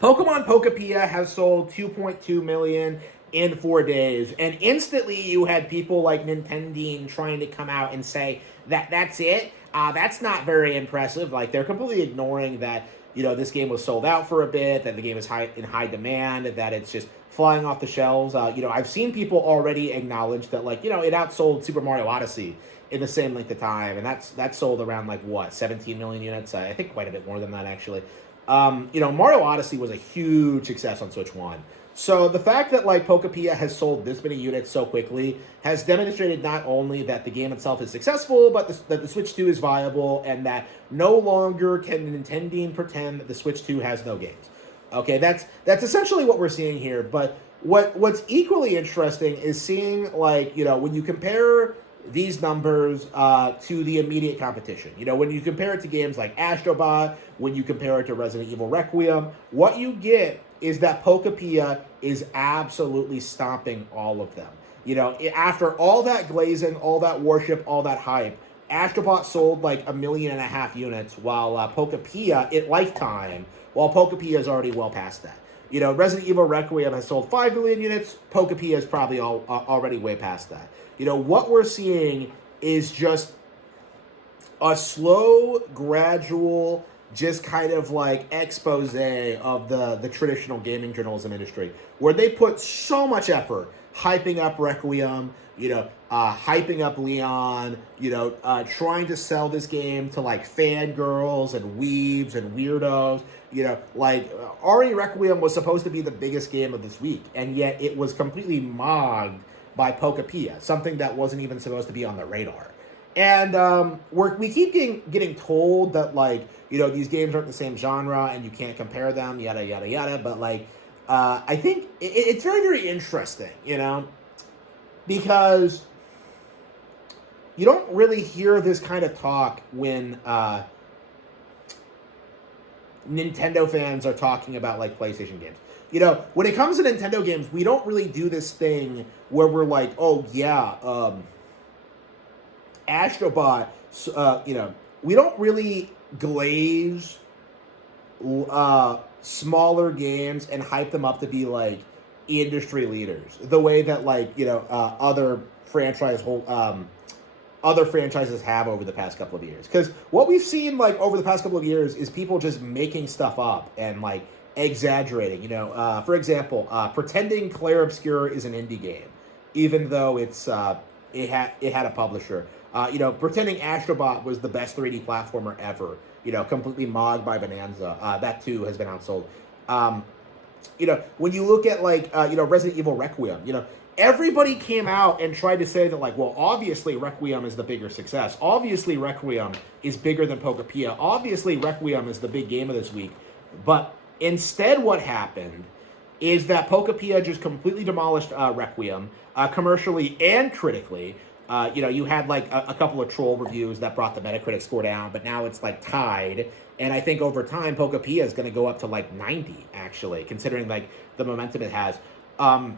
Pokemon Pokopia has sold 2.2 million in 4 days, and instantly you had people like Nintendo trying to come out and say that that's it. That's not very impressive. Like they're completely ignoring that this game was sold out for a bit, that the game is in high demand, that it's just flying off the shelves. I've seen people already acknowledge that it outsold Super Mario Odyssey in the same length of time, and that's sold around like what 17 million units. I think quite a bit more than that actually. Mario Odyssey was a huge success on Switch One. So the fact that like Pokopia has sold this many units so quickly has demonstrated not only that the game itself is successful, but that the Switch 2 is viable, and that no longer can Nintendo pretend that the Switch 2 has no games. Okay, that's essentially what we're seeing here. But what's equally interesting is seeing when you compare these numbers to the immediate competition. When you compare it to games like Astrobot, when you compare it to Resident Evil Requiem, what you get is that Pokopia is absolutely stomping all of them. After all that glazing, all that worship, all that hype, Astrobot sold like 1.5 million units, while Pokopia, at lifetime, while Pokopia is already well past that. Resident Evil Requiem has sold 5 million units. Pokopia is probably already way past that. What we're seeing is just a slow, gradual, just kind of like expose of the traditional gaming journalism industry, where they put so much effort hyping up Requiem, hyping up Leon, trying to sell this game to like fangirls and weebs and weirdos. Already Requiem was supposed to be the biggest game of this week, and yet it was completely mogged by Pokopia, something that wasn't even supposed to be on the radar. And we keep getting told that these games aren't the same genre and you can't compare them, yada yada yada. But I think it's very, very interesting, because you don't really hear this kind of talk when Nintendo fans are talking about PlayStation games. When it comes to Nintendo games, we don't really do this thing where we're like, oh yeah, Astrobot, we don't really glaze smaller games and hype them up to be like industry leaders, the way that other franchises have over the past couple of years. Because what we've seen over the past couple of years is people just making stuff up and exaggerating. For example, pretending Clair Obscur is an indie game, even though it had a publisher. Pretending Astrobot was the best 3D platformer ever, completely mogged by Bonanza. That too has been outsold. When you look at Resident Evil Requiem, everybody came out and tried to say that well, obviously Requiem is the bigger success. Obviously Requiem is bigger than Pokopia. Obviously Requiem is the big game of this week. But instead what happened is that Pokopia just completely demolished Requiem, commercially and critically. You had a couple of troll reviews that brought the Metacritic score down, but now it's tied. And I think over time, Pokopia is going to go up to 90, actually, considering the momentum it has. Pokopia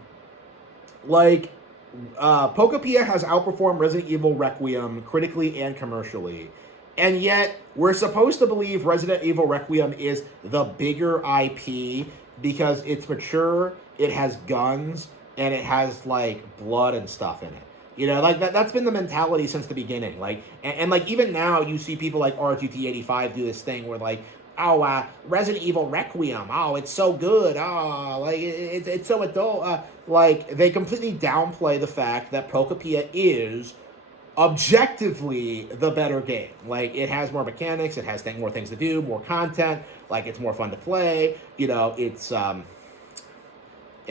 has outperformed Resident Evil Requiem critically and commercially. And yet, we're supposed to believe Resident Evil Requiem is the bigger IP because it's mature, it has guns, and it has blood and stuff in it. That's been the mentality since the beginning. And even now, you see people like RGT85 do this thing where Resident Evil Requiem, it's so good, it's so adult. They completely downplay the fact that Pokopia is objectively the better game. It has more mechanics, it has more things to do, more content, it's more fun to play, it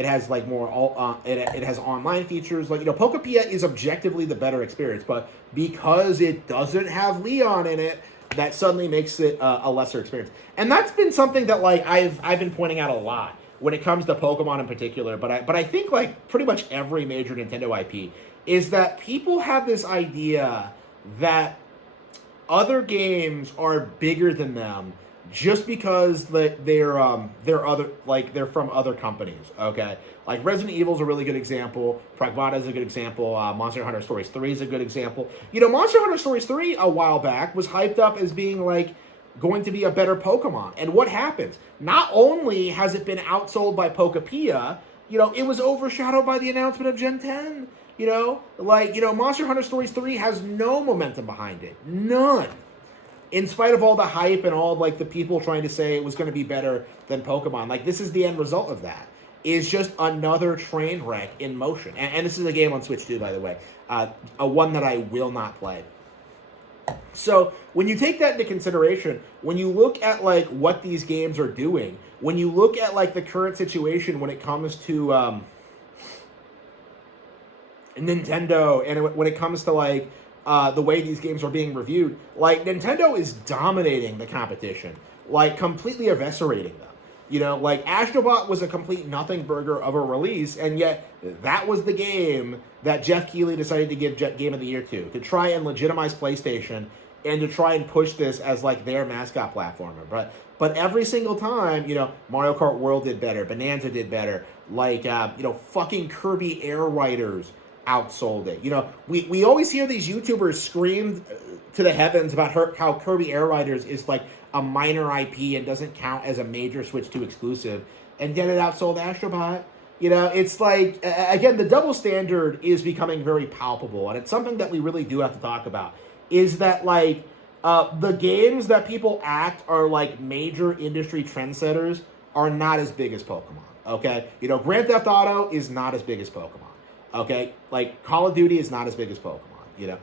has more it has online features. Pokopia is objectively the better experience, but because it doesn't have Leon in it, that suddenly makes it a lesser experience. And that's been something that I've been pointing out a lot when it comes to Pokemon in particular. But I think pretty much every major Nintendo IP is that people have this idea that other games are bigger than them just because they're from other companies. Okay, Resident Evil is a really good example. Pragmata is a good example. Monster Hunter Stories 3 is a good example. Monster Hunter Stories 3 a while back was hyped up as being going to be a better Pokemon. And what happens? Not only has it been outsold by Pokopia, it was overshadowed by the announcement of Gen 10. Monster Hunter Stories 3 has no momentum behind it. None. In spite of all the hype and all the people trying to say it was going to be better than Pokemon. This is the end result of that. Is just another train wreck in motion. And this is a game on Switch too, by the way. A one that I will not play. So when you take that into consideration, when you look at what these games are doing, when you look at the current situation when it comes to Nintendo, and when it comes to the way these games are being reviewed, Nintendo is dominating the competition, completely eviscerating them. Astrobot was a complete nothing burger of a release, and yet that was the game that Jeff Keighley decided to give Game of the Year to try and legitimize PlayStation and to try and push this as their mascot platformer. But every single time, Mario Kart World did better, Bonanza did better, fucking Kirby Air Riders outsold it. We always hear these YouTubers scream to the heavens about how Kirby Air Riders is a minor IP and doesn't count as a major Switch 2 exclusive, and yet it outsold Astrobot. It's again, the double standard is becoming very palpable, and it's something that we really do have to talk about, is that the games that people act are major industry trendsetters are not as big as Pokemon, okay? Grand Theft Auto is not as big as Pokemon, okay? Call of Duty is not as big as Pokemon,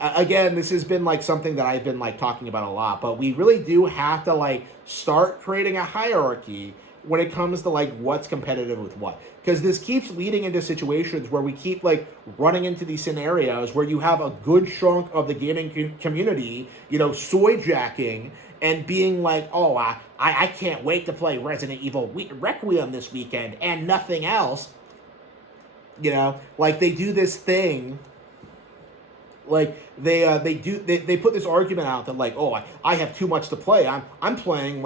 again, this has been something that I've been talking about a lot, but we really do have to start creating a hierarchy when it comes to what's competitive with what, because this keeps leading into situations where we keep running into these scenarios where you have a good chunk of the gaming community soy jacking and being oh, I can't wait to play Resident Evil Requiem this weekend and nothing else. They do this thing. They put this argument out that I have too much to play. I'm playing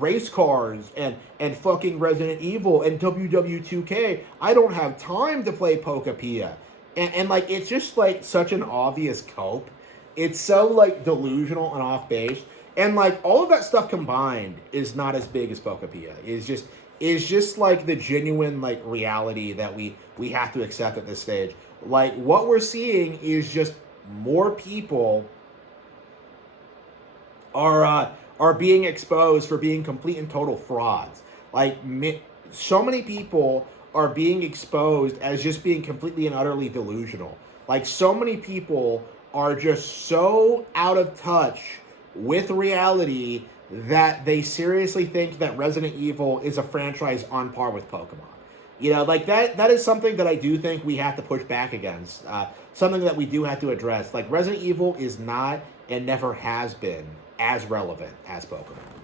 race cars and fucking Resident Evil and WW2K. I don't have time to play Pokopia. And it's just such an obvious cope. It's so delusional and off base. And all of that stuff combined is not as big as Pokopia. Is just the genuine reality that we have to accept at this stage. What we're seeing is just more people are being exposed for being complete and total frauds. So many people are being exposed as just being completely and utterly delusional. So many people are just so out of touch with reality that they seriously think that Resident Evil is a franchise on par with Pokemon. That is something that I do think we have to push back against. Something that we do have to address. Resident Evil is not and never has been as relevant as Pokemon.